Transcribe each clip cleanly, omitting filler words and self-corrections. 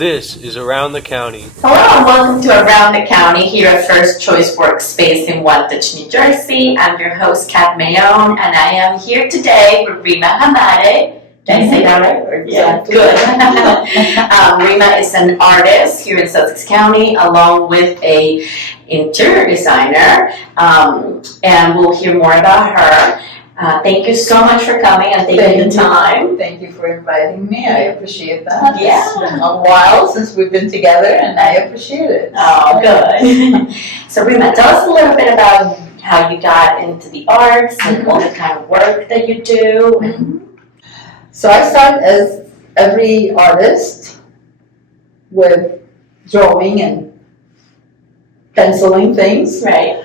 This is Around the County. Hello and welcome to Around the County here at First Choice Workspace in Wantage, New Jersey. I'm your host, Cat Maione, and I am here today with Rima Hamade. Did I say that right? Yeah, good. Rima is an artist here in Sussex County, along with a interior designer, and we'll hear more about her. Thank you so much for coming and taking the time. Thank you for inviting me. I appreciate that. Yeah. It's been a while since we've been together, and I appreciate it. Oh, good. So, Rima, tell us a little bit about how you got into the arts and all the kind of work that you do. Mm-hmm. So I start as every artist with drawing and penciling things. Right.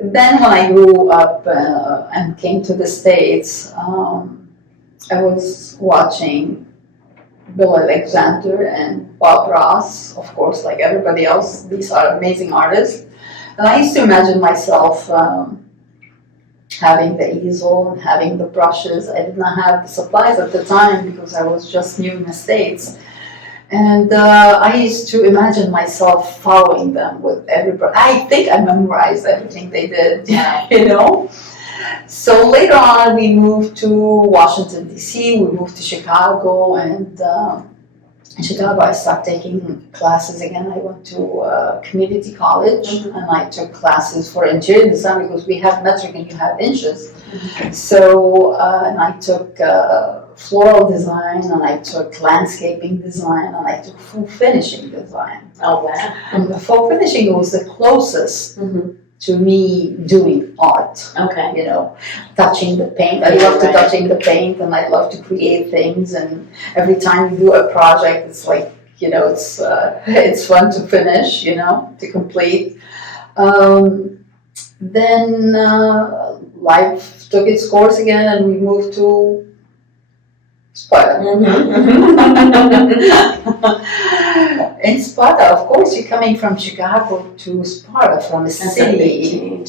Then when I grew up and came to the States, I was watching Bill Alexander and Bob Ross, of course, like everybody else. These are amazing artists. And I used to imagine myself having the easel and having the brushes. I did not have the supplies at the time because I was just new in the States. And I used to imagine myself following them with everybody. I think I memorized everything they did, you know. So later on, we moved to Washington, D.C. We moved to Chicago, and in Chicago, I started taking classes again. I went to community college, and I took classes for interior design because we have metric and you have inches. So, and I took floral design, and I took landscaping design, and I took full finishing design. Oh, wow. And the full finishing was the closest to me doing art. Okay. You know, touching the paint. I love to touching the paint, and I love to create things. And every time you do a project, it's like, you know, it's fun to finish, you know, to complete. Then life took its course again, and we moved to Sparta. In Sparta, of course, you're coming from Chicago to Sparta, from a city,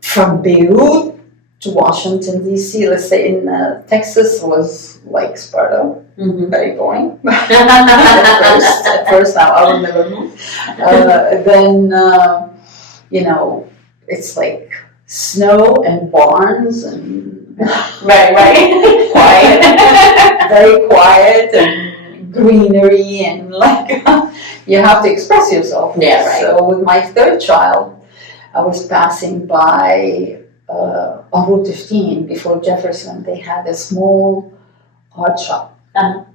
from Beirut to Washington, D.C. Let's say in Texas was like Sparta, very boring. At first, now I will never move. Then, you know, it's like snow and barns and right. quiet, very quiet and greenery and like you have to express yourself. Yeah, right. So with my third child, I was passing by on Route 15 before Jefferson. They had a small art shop, and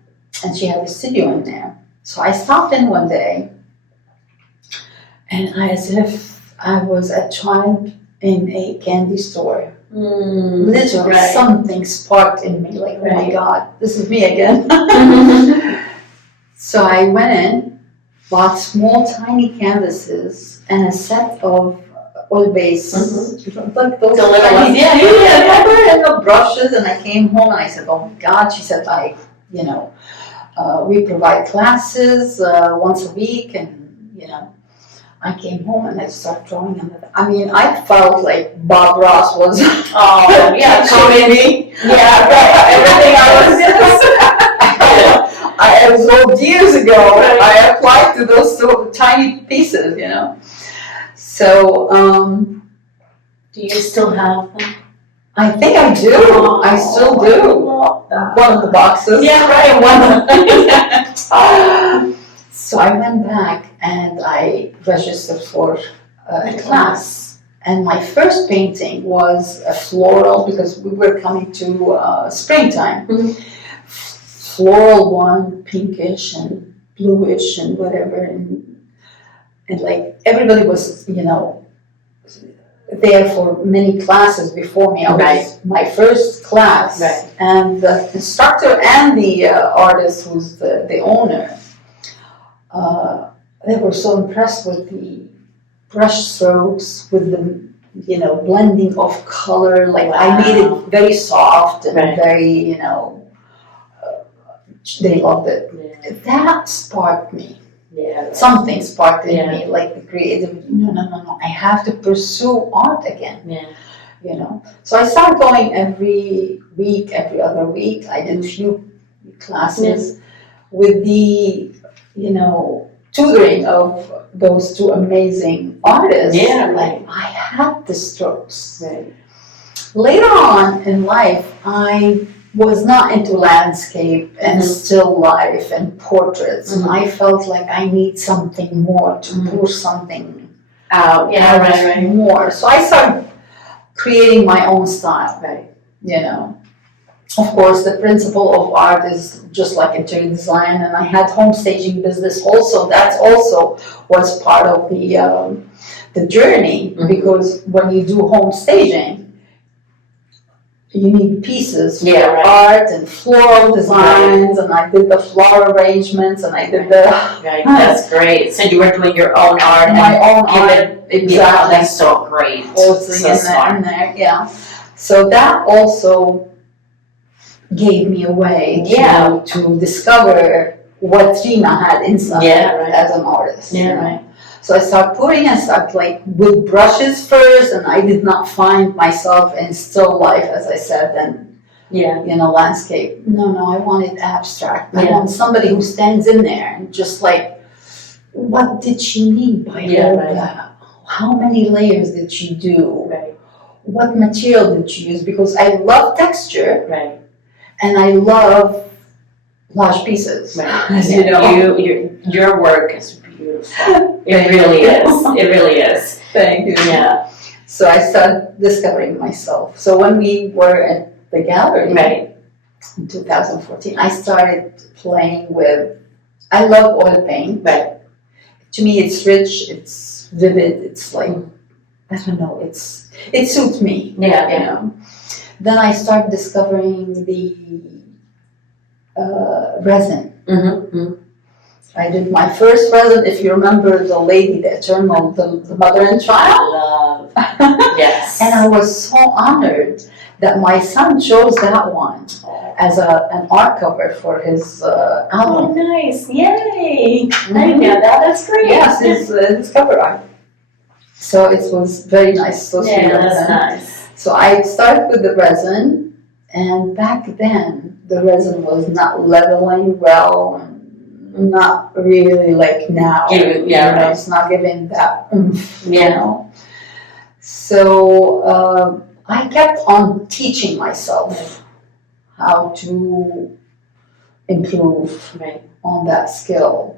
she had a studio in there. So I stopped in one day, and as if I was a child in a candy store. Literally, something sparked in me, like, oh my God, this is me again. So I went in, bought small, tiny canvases and a set of oil base, like those The little ones. and the brushes. And I came home and I said, oh my God. She said, you know, we provide classes once a week, and you know. I came home and I started drawing on it. I mean, I felt like Bob Ross was showing me. Yeah, everything I absorbed years ago. Right. I applied to those tiny pieces, you know. So, Do you still have them? I think I do. I still do. One of the boxes. Yeah, right. One. So I went back and I registered for a class. And my first painting was a floral, because we were coming to springtime. Floral one, pinkish and bluish and whatever. And like everybody was, you know, there for many classes before me. I was my first class. Right. And the instructor and the artist, who's the owner, they were so impressed with the brush strokes, with the, you know, blending of color. Like I made it very soft and very, you know, they loved it. Yeah. That sparked me. Yeah. Something sparked in me, like the creativity. No. I have to pursue art again. Yeah. You know. So I started going every week, every other week. I did a few classes with the tutoring of those two amazing artists, Yeah, like I had the strokes. Right. Later on in life, I was not into landscape and still life and portraits, and I felt like I need something more to push something out. Yeah, right. more. So I started creating my own style. Right. Of course, the principle of art is just like interior design, and I had home staging business also. That also was part of the journey, because when you do home staging, you need pieces for art and floral designs, and I did the flower arrangements, and I did the... Right, that's great. So you were doing your own art. My own art, exactly. Yeah, that's so great. Also in there, yeah. So that also gave me a way to discover what Rima had inside as an artist. Yeah, right. So I started like with brushes first, and I did not find myself in still life, as I said, and landscape. No, I wanted abstract. I want somebody who stands in there and just like, what did she mean by all that? How many layers did she do? Right. What material did she use? Because I love texture, right, and I love large pieces. Right. As your work is beautiful. It really is. It really is. Thank you. Yeah. So I started discovering myself. So when we were at the gallery in 2014, I started playing with. I love oil paint. Right. To me, it's rich. It's vivid. It's like I don't know. It suits me. Yeah. Then I started discovering the resin. Mm-hmm. I did my first resin, if you remember the lady, the eternal, the mother and child. Love. Yes. And I was so honored that my son chose that one as an art cover for his album. Oh, nice. Yay. I didn't know that. That's great. Yes, his cover art. So it was very nice. So sweet of that's them. nice. So I started with the resin, and back then the resin was not leveling well, and not really like now. It's not giving that oomph, So I kept on teaching myself how to improve on that skill.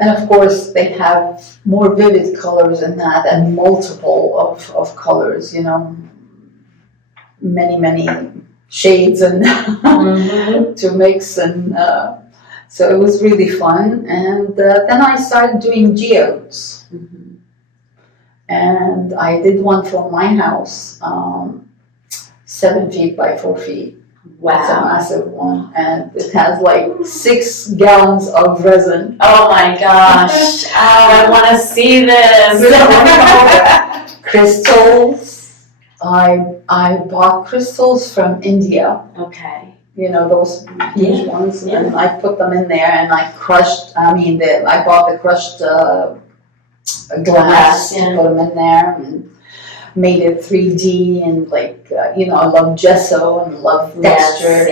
And of course, they have more vivid colors in that, and multiple of colors, many shades and to mix, and so it was really fun. And then I started doing geodes, and I did one for my house, 7 feet by 4 feet. Wow. It's a massive one, and it has like 6 gallons of resin. Oh my gosh. I want to see this. Crystals. I bought crystals from India. Okay. Those huge ones, and I put them in there, and I crushed. I bought the crushed glass, put them in there, and made it 3D, and I love gesso and love texture,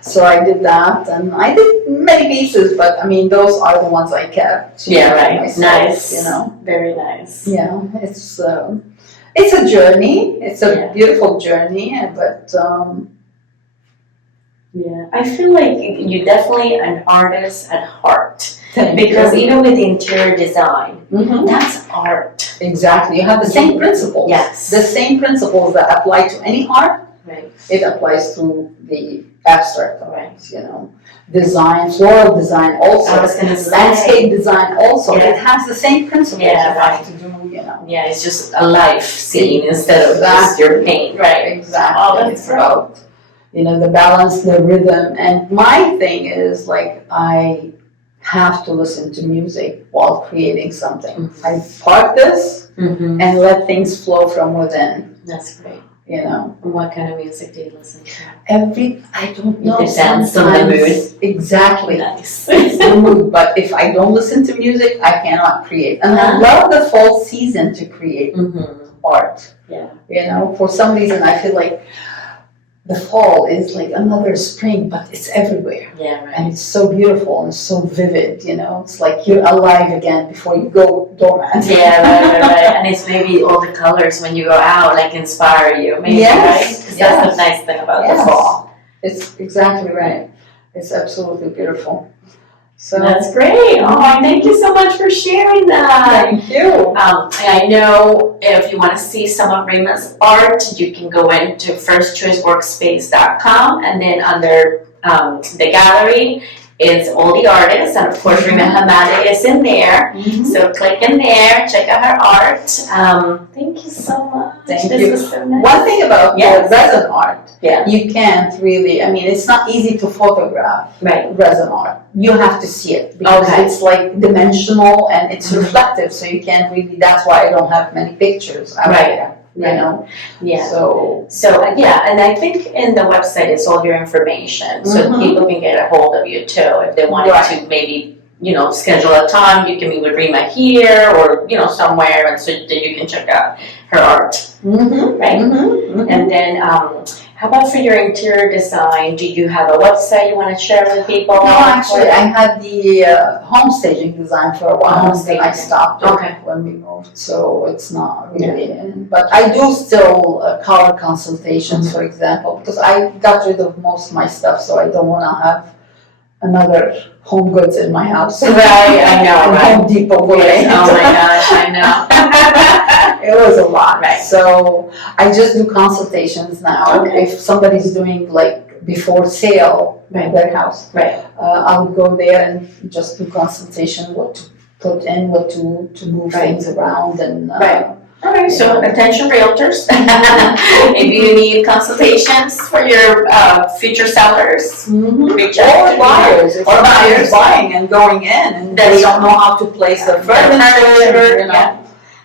So I did that, and I did many pieces, but those are the ones I kept. Myself, nice. Very nice. Yeah, it's a journey. It's a beautiful journey, but. I feel like you're definitely an artist at heart. Because even with interior design, that's art. Exactly. You have the same principles. Yes. The same principles that apply to any art, it applies to the abstract art, Design, floral design also. I was going to say. Landscape design also. It has the same principles you have to do, Yeah, it's just a life scene instead of just your paint. Right. Exactly. Oh, that's it's about, the balance, the rhythm. And my thing is, I have to listen to music while creating something. I park this and let things flow from within. That's great. What kind of music do you listen to? I don't know. It depends on the mood. Exactly. Nice. It's the mood. But if I don't listen to music, I cannot create. And I love the fall season to create art. Yeah. For some reason, I feel like the fall is like another spring, but it's everywhere. Yeah, right. And it's so beautiful and so vivid, you know. It's like you're alive again before you go dormant. Yeah, right. And it's maybe all the colors when you go out like inspire you, maybe, Yes, right? Because that's the nice thing about the fall. It's exactly right. It's absolutely beautiful. So That's great. Oh, thank you so much for sharing that. thank you. And I know if you want to see some of Rima's art, you can go into firstchoiceworkspace.com, and then under the gallery is all the artists, and of course Rima Hamade is in there. So click in there, check out her art. Thank you so much. Thank this you. was so nice. One thing about the resin art, Yeah. you can't really, I mean, it's not easy to photograph Right. resin art. You have to see it because Okay. it's like dimensional and it's reflective, so you can't really, that's why I don't have many pictures out Right. there, you know? Yeah. So, Yeah, and I think in the website it's all your information, so people can get a hold of you too if they wanted to maybe, schedule a time. You can meet with Rima here or, somewhere, and so that you can check out her art, right? And then, how about for your interior design? Do you have a website you want to share with people? No, actually, I had the home staging design for a while, Home and then I staging. stopped it Okay. when we moved, so it's not really in. But I do still color consultations, for example, because I got rid of most of my stuff, so I don't want to have another Home Goods in my house. Right, I know, right. Home Depot. Oh my gosh, I know. It was a lot. Right. So I just do consultations now. Okay. If somebody's doing like before sale Right. their house, Right. I'll go there and just do consultation, what to put in, what to move things around, and Right. All right, so attention realtors, if you need consultations for your future sellers, reach out to or me. buyers, if Or somebody buyers. is buying and going in and That's they don't know how to place their furniture, yeah.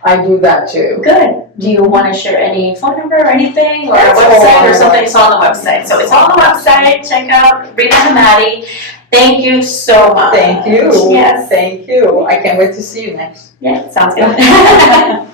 I do that too. Good. Do you want to share any phone number or anything, or a It's all website on or the something? It's on the website. So it's on the website. Check out Rima Hamade. Thank you so much. Thank you. Yes. Thank you. I can't wait to see you next. Yeah, sounds good.